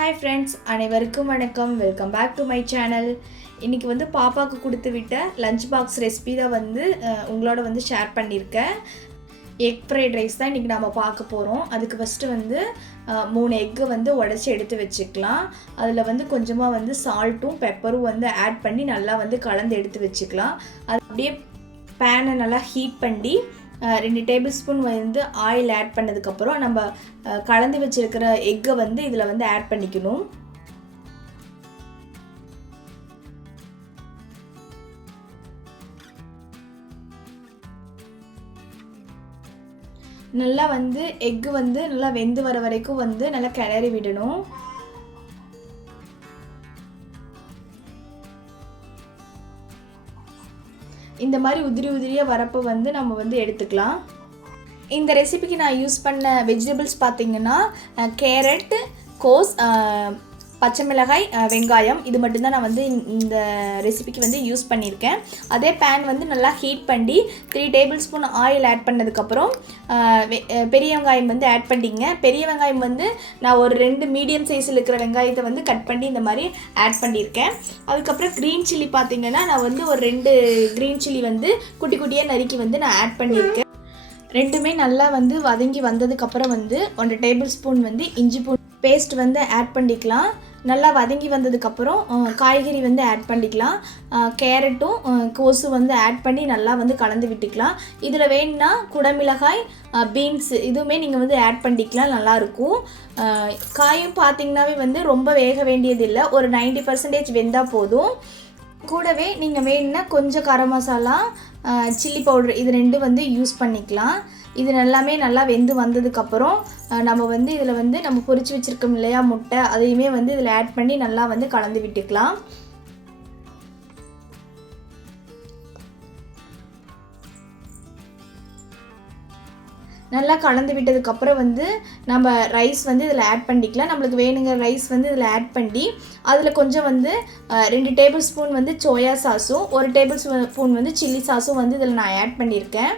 Hi friends, அனைவருக்கும் வணக்கம். Welcome back to my channel. இன்றைக்கி வந்து பாப்பாவுக்கு கொடுத்து விட்ட லஞ்ச் பாக்ஸ் ரெசிபி தான் வந்து உங்களோட வந்து ஷேர் பண்ணியிருக்கேன். எக் ஃப்ரைட் ரைஸ் தான் இன்றைக்கி நம்ம பார்க்க போகிறோம். அதுக்கு ஃபஸ்ட்டு வந்து 3 எக்கு வந்து உடச்சி எடுத்து வச்சுக்கலாம். அதில் வந்து கொஞ்சமாக வந்து சால்ட்டும் பெப்பரும் வந்து ஆட் பண்ணி நல்லா வந்து கலந்து எடுத்து வச்சுக்கலாம். அது அப்படியே பேனை நல்லா ஹீட் பண்ணி 2 டேபிள் ஸ்பூன் வந்து ஆயில் ஆட் பண்ணதுக்கப்புறம் நம்ம கலந்து வச்சுருக்கிற எக்கை வந்து இதில் வந்து ஆட் பண்ணிக்கணும். நல்லா வந்து எக்கு வந்து நல்லா வெந்து வர வரைக்கும் வந்து நல்லா கிளறி விடணும். இந்த மாதிரி உதிரியாக வரப்போ வந்து நம்ம வந்து எடுத்துக்கலாம். இந்த ரெசிபிக்கு நான் யூஸ் பண்ண வெஜிடபிள்ஸ் பார்த்திங்கன்னா கேரட், கோஸ், பச்சை மிளகாய், வெங்காயம், இது மட்டும்தான் நான் வந்து இந்த ரெசிபிக்கு வந்து யூஸ் பண்ணியிருக்கேன். அதே பேன் வந்து நல்லா ஹீட் பண்ணி 3 டேபிள் ஸ்பூன் ஆயில் ஆட் பண்ணதுக்கப்புறம் பெரிய வெங்காயம் வந்து ஆட் பண்ணிங்க. பெரிய வெங்காயம் வந்து நான் ஒரு 2 மீடியம் சைஸில் இருக்கிற வெங்காயத்தை வந்து கட் பண்ணி இந்த மாதிரி ஆட் பண்ணியிருக்கேன். அதுக்கப்புறம் க்ரீன் சில்லி பார்த்திங்கன்னா நான் வந்து ஒரு 2 க்ரீன் சில்லி வந்து குட்டி குட்டியாக நறுக்கி வந்து நான் ஆட் பண்ணியிருக்கேன். ரெண்டுமே நல்லா வந்து வதங்கி வந்ததுக்கப்புறம் வந்து 1 டேபிள் ஸ்பூன் வந்து இஞ்சி பூண்டு பேஸ்ட் வந்து ஆட் பண்ணிக்கலாம். நல்லா வதங்கி வந்ததுக்கப்புறம் காய்கறி வந்து ஆட் பண்ணிக்கலாம். கேரட்டும் கோஸும் வந்து ஆட் பண்ணி நல்லா வந்து கலந்து விட்டுக்கலாம். இதில் வேணும்னா குடமிளகாய், பீன்ஸ் இதுவுமே நீங்கள் வந்து ஆட் பண்ணிக்கலாம், நல்லாயிருக்கும். காயும் பார்த்திங்கனாவே வந்து ரொம்ப வேக வேண்டியதில்லை, ஒரு 90% வெந்தால் போதும். கூடவே நீங்கள் வேணும்னா கொஞ்சம் கரம் மசாலா, சில்லி பவுடர் இது 2 வந்து யூஸ் பண்ணிக்கலாம். இது எல்லாமே நல்லா வெந்து வந்ததுக்கப்புறம் நம்ம வந்து இதில் வந்து நம்ம பொரிச்சு வச்சுருக்கோம் இல்லையா முட்டை, அதையுமே வந்து இதில் ஆட் பண்ணி நல்லா வந்து கலந்து விட்டுக்கலாம். நல்லா கலந்து விட்டதுக்கப்புறம் வந்து நம்ம ரைஸ் வந்து இதில் ஆட் பண்ணிக்கலாம். நம்மளுக்கு வேணுங்கிற ரைஸ் வந்து இதில் ஆட் பண்ணி அதில் கொஞ்சம் வந்து 2 டேபிள் ஸ்பூன் வந்து சோயா சாஸும் 1 டேபிள் ஸ்பூன் வந்து சில்லி சாஸும் வந்து இதில் நான் ஆட் பண்ணியிருக்கேன்.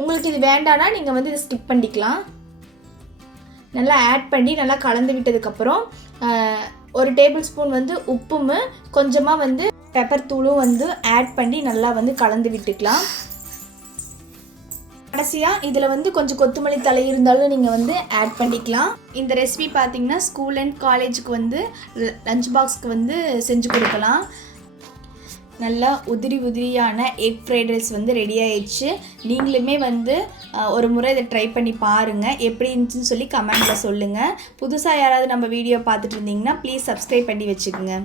உங்களுக்கு இது வேண்டானா நீங்கள் வந்து இதை ஸ்கிப் பண்ணிக்கலாம். நல்லா ஆட் பண்ணி நல்லா கலந்து விட்டதுக்கப்புறம் 1 டேபிள் ஸ்பூன் வந்து உப்பும் கொஞ்சமாக வந்து பெப்பர் தூளும் வந்து ஆட் பண்ணி நல்லா வந்து கலந்து விட்டுக்கலாம். கடைசியாக இதில் வந்து கொஞ்சம் கொத்தமல்லி தழை இருந்தாலும் நீங்கள் வந்து ஆட் பண்ணிக்கலாம். இந்த ரெசிபி பார்த்திங்கன்னா ஸ்கூல் அண்ட் காலேஜுக்கு வந்து லஞ்ச் பாக்ஸ்க்கு வந்து செஞ்சு கொடுக்கலாம். நல்லா உதிரியான எக் ஃப்ரைட் ரைஸ் வந்து ரெடி ஆயிடுச்சு. நீங்களுமே வந்து ஒரு முறை இதை ட்ரை பண்ணி பாருங்கள். எப்படி இருந்துச்சுன்னு சொல்லி கமெண்ட்டில் சொல்லுங்கள். புதுசாக யாராவது நம்ம வீடியோ பார்த்துட்டு இருந்தீங்கன்னா ப்ளீஸ் சப்ஸ்கிரைப் பண்ணி வச்சுக்கோங்க.